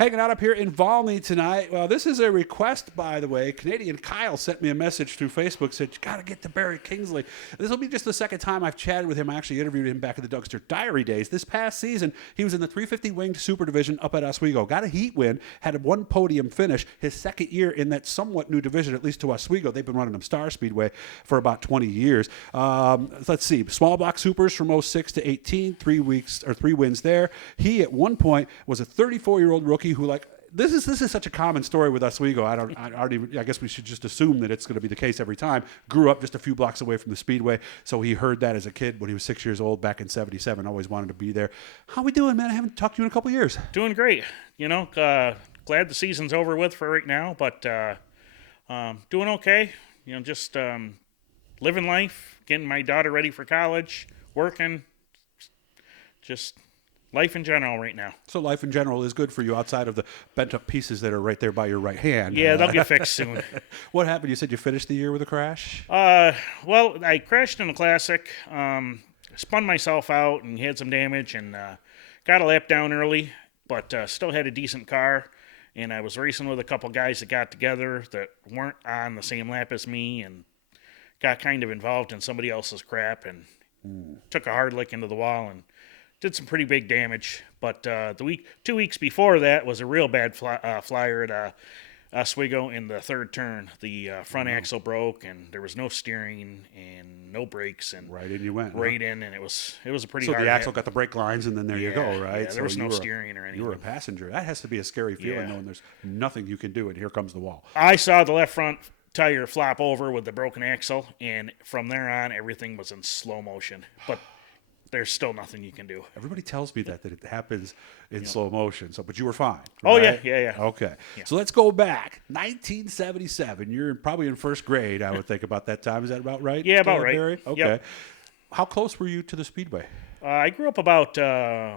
Hanging out up here in Volney tonight. Well, this is a request, by the way. Canadian Kyle sent me a message through Facebook, said, you got to get to Barry Kingsley. This will be just the second time I've chatted with him. I actually interviewed him back in the Dougster Diary days. This past season, he was in the 350 winged super division up at Oswego. Got a heat win, had a one podium finish. His second year in that somewhat new division, at least to Oswego. They've been running them Star Speedway for about 20 years. Let's see. Small block supers from 06 to 18, 3 wins there. He, at one point, was a 34-year-old rookie who, this is such a common story with Oswego. I guess we should just assume that it's going to be the case every time. Grew up just a few blocks away from the Speedway, so he heard that as a kid when he was 6 years old back in '77. Always wanted to be there. How we doing, man? I haven't talked to you in a couple years. Doing great. Glad the season's over with for right now, but doing okay. Just living life, getting my daughter ready for college, working, just life in general right now. So life in general is good for you outside of the bent-up pieces that are right there by your right hand. Yeah, they'll get fixed soon. What happened? You said you finished the year with a crash? Well, I crashed in a classic, spun myself out and had some damage, and got a lap down early, but still had a decent car. And I was racing with a couple guys that got together that weren't on the same lap as me, and got kind of involved in somebody else's crap, and took a hard lick into the wall and did some pretty big damage. But 2 weeks before that was a real bad flyer at Oswego in the third turn. The front axle broke, and there was no steering and no brakes, and right in you went. Right in, and it was a pretty. So hard the axle hit. got the brake lines, and then there you go, right? Yeah, there was no steering or anything. You were a passenger. That has to be a scary feeling, knowing there's nothing you can do, and here comes the wall. I saw the left front tire flop over with the broken axle, and from there on, everything was in slow motion. But there's still nothing you can do. Everybody tells me that it happens in slow motion. So, but you were fine. Oh, right? yeah. Okay. Yeah. So let's go back. 1977. You're probably in first grade, I would think, about that time. Is that about right? Yeah, about right. Barry? Okay. Yep. How close were you to the Speedway? I grew up about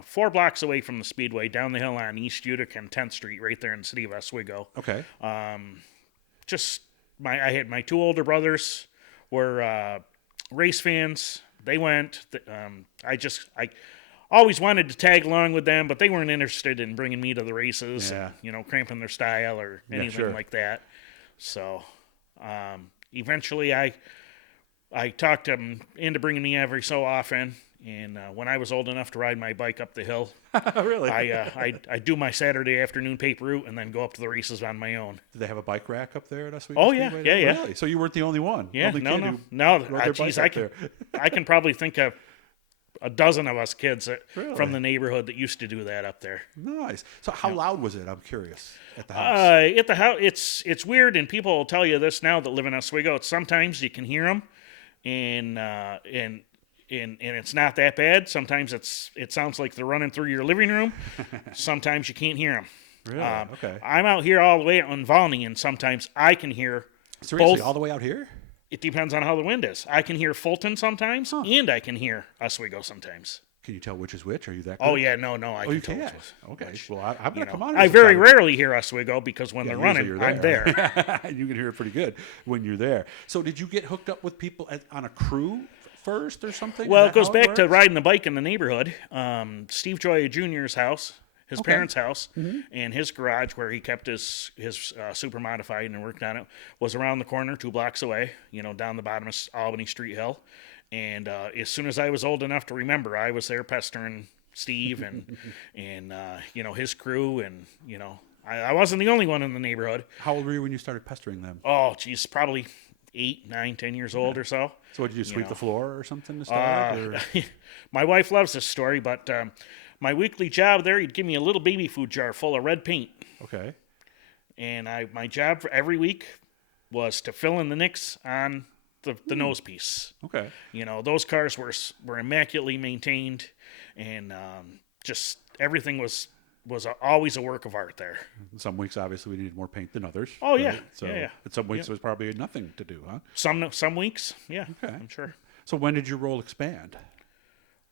4 blocks away from the Speedway, down the hill on East Utica and 10th Street, right there in the city of Oswego. Okay. I had my 2 older brothers were race fans. They went. I always wanted to tag along with them, but they weren't interested in bringing me to the races, and, cramping their style or anything like that. So eventually I talked them into bringing me every so often. And when I was old enough to ride my bike up the hill, really, I do my Saturday afternoon paper route and then go up to the races on my own. Did they have a bike rack up there at Oswego? Oh yeah, Speedway? yeah. Really? So you weren't the only one? Yeah, only no. Geez, I can probably think of a dozen of us kids really? from the neighborhood that used to do that up there. Nice. So how loud was it? I'm curious. At the house. At the house, it's weird, and people will tell you this now that live in Oswego. Sometimes you can hear them, and it's not that bad. Sometimes it sounds like they're running through your living room. Sometimes you can't hear them. Really? Okay. I'm out here all the way on Volney, and sometimes I can hear. Seriously, both. all the way out here? It depends on how the wind is. I can hear Fulton sometimes, and I can hear Oswego sometimes. Can you tell which is which? Are you that good? Oh, yeah, no, I can you tell can. which was Okay. which. Well, I'm going to come on. I very rarely hear Oswego because when they're usually running, I'm there. You can hear it pretty good when you're there. So did you get hooked up with people on a crew first or something? Well, it goes back to riding the bike in the neighborhood. Steve Joya Jr.'s house, his parents' house, and his garage where he kept his super modified and worked on it was around the corner, 2 blocks away, down the bottom of Albany Street Hill. And as soon as I was old enough to remember, I was there pestering Steve and his crew, and I wasn't the only one in the neighborhood. How old were you when you started pestering them? Oh, geez, probably 8, 9, 10 years old or so. So did you sweep the floor or something to start? My wife loves this story, but my weekly job there, he'd give me a little baby food jar full of red paint. Okay. And my job for every week was to fill in the nicks on the nose piece. Okay. Those cars were immaculately maintained, and just everything was always a work of art there. Some weeks, obviously, we needed more paint than others. Oh, yeah. Right? So, yeah. And some weeks, there was probably nothing to do, huh? Some weeks, yeah. Okay. I'm sure. So when did your role expand?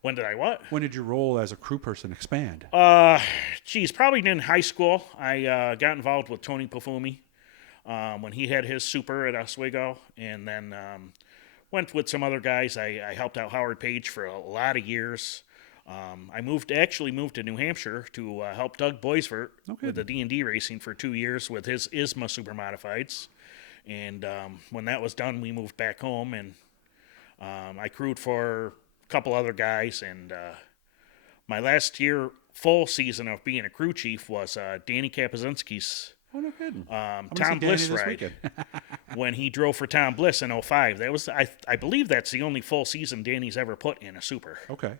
When did I what? When did your role as a crew person expand? Probably in high school. I got involved with Tony Pafumi when he had his super at Oswego, and then went with some other guys. I helped out Howard Page for a lot of years. I actually moved to New Hampshire to help Doug Boisvert with the D&D racing for 2 years with his ISMA Super Modifieds. And when that was done, we moved back home, and I crewed for a couple other guys. And my last full season of being a crew chief was Danny Kapazinski's Oh, no kidding. Tom Bliss ride when he drove for Tom Bliss in 05. That was, I believe that's the only full season Danny's ever put in a Super. Okay.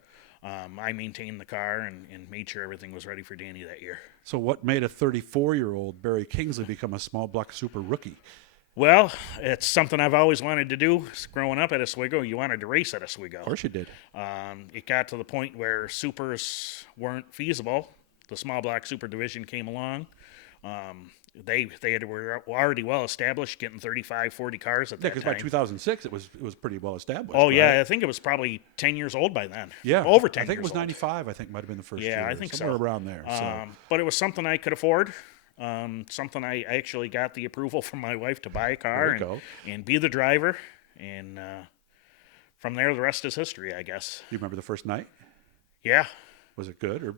I maintained the car and made sure everything was ready for Danny that year. So what made a 34-year-old Barry Kingsley become a small block Super rookie? Well, it's something I've always wanted to do. Growing up at Oswego, you wanted to race at Oswego. Of course you did. It got to the point where supers weren't feasible. The small block super division came along. Were already well established, getting 35, 40 cars at that time. Because by 2006, it was pretty well established. Oh, right? yeah. I think it was probably 10 years old by then. Yeah. Over 10 years old. I think it was 95, I think might have been the first year. Yeah, I think somewhere so. around there. But it was something I could afford. Something I actually got the approval from my wife to buy a car and be the driver. And from there, the rest is history, I guess. You remember the first night? Yeah. Was it good or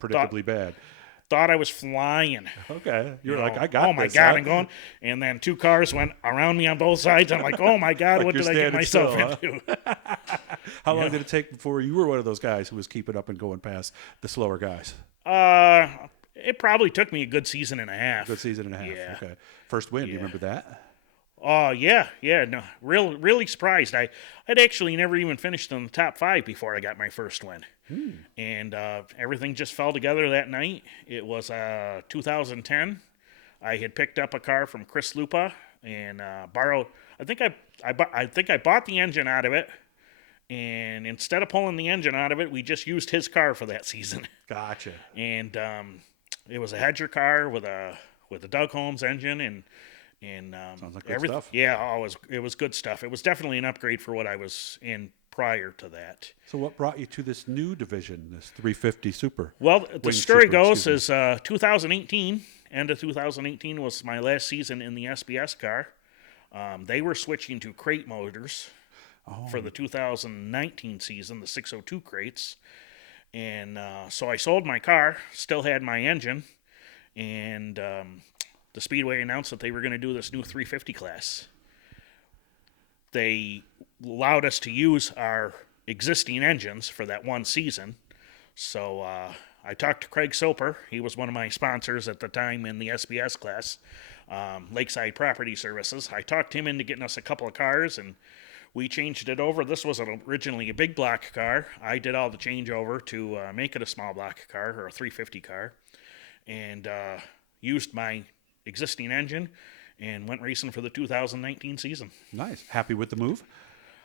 predictably bad? Thought I was flying. Okay. You were like, I got this. Oh, my God, I'm going. And then 2 cars went around me on both sides. I'm like, oh, my God, Like what did I get myself into? How long did it take before you were one of those guys who was keeping up and going past the slower guys? It probably took me a good season and a half. Good season and a half. Yeah. Okay. First win, do you remember that? Oh, yeah. No, really surprised. I'd actually never even finished in the top 5 before I got my first win. And everything just fell together that night. It was 2010. I had picked up a car from Chris Lupa and borrowed. I think I bought the engine out of it, and instead of pulling the engine out of it, we just used his car for that season. Gotcha. And it was a Hedger car with a Doug Holmes engine and sounds like good stuff. Yeah, it was good stuff. It was definitely an upgrade for what I was in prior to that. So what brought you to this new division, this 350 Super? Well, the story goes is 2018, end of 2018 was my last season in the SBS car. They were switching to crate motors for the 2019 season, the 602 crates. And so I sold my car, still had my engine, and the Speedway announced that they were going to do this new 350 class. They allowed us to use our existing engines for that one season. So I talked to Craig Soper. He was one of my sponsors at the time in the SBS class, Lakeside Property Services. I talked him into getting us a couple of cars, and we changed it over. This was originally a big block car. I did all the changeover to make it a small block car, or a 350 car, and used my existing engine and went racing for the 2019 season. Nice. Happy with the move?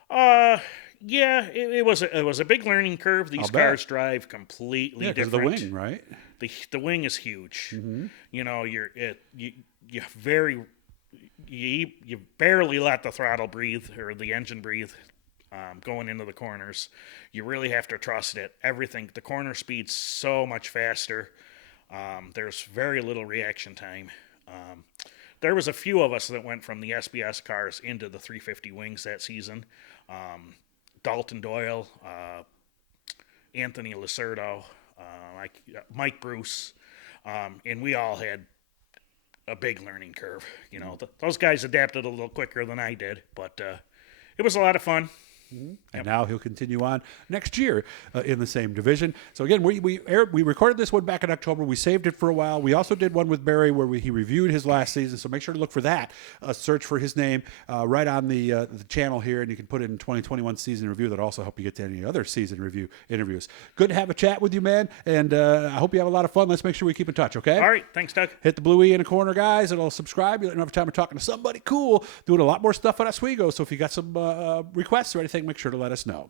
Yeah, it was a big learning curve. These cars drive completely different. Because of the wing, right? The wing is huge. Mm-hmm. You know, you barely let the throttle breathe or the engine breathe going into the corners. You really have to trust it. Everything, the corner speed's so much faster. There's very little reaction time. There was a few of us that went from the SBS cars into the 350 wings that season. Dalton Doyle, Anthony Lacerdo, Mike Bruce, and we all had a big learning curve. You know, those guys adapted a little quicker than I did, but it was a lot of fun. And now he'll continue on next year in the same division. So again, we recorded this one back in October. We saved it for a while. We also did one with Barry where he reviewed his last season. So make sure to look for that. Search for his name right on the channel here, and you can put it in 2021 season review. That'll also help you get to any other season review interviews. Good to have a chat with you, man. And I hope you have a lot of fun. Let's make sure we keep in touch. Okay. All right. Thanks, Doug. Hit the blue E in the corner, guys. It'll subscribe. You'll have time of talking to somebody cool, doing a lot more stuff at Oswego. So if you got some requests or anything, make sure to let us know.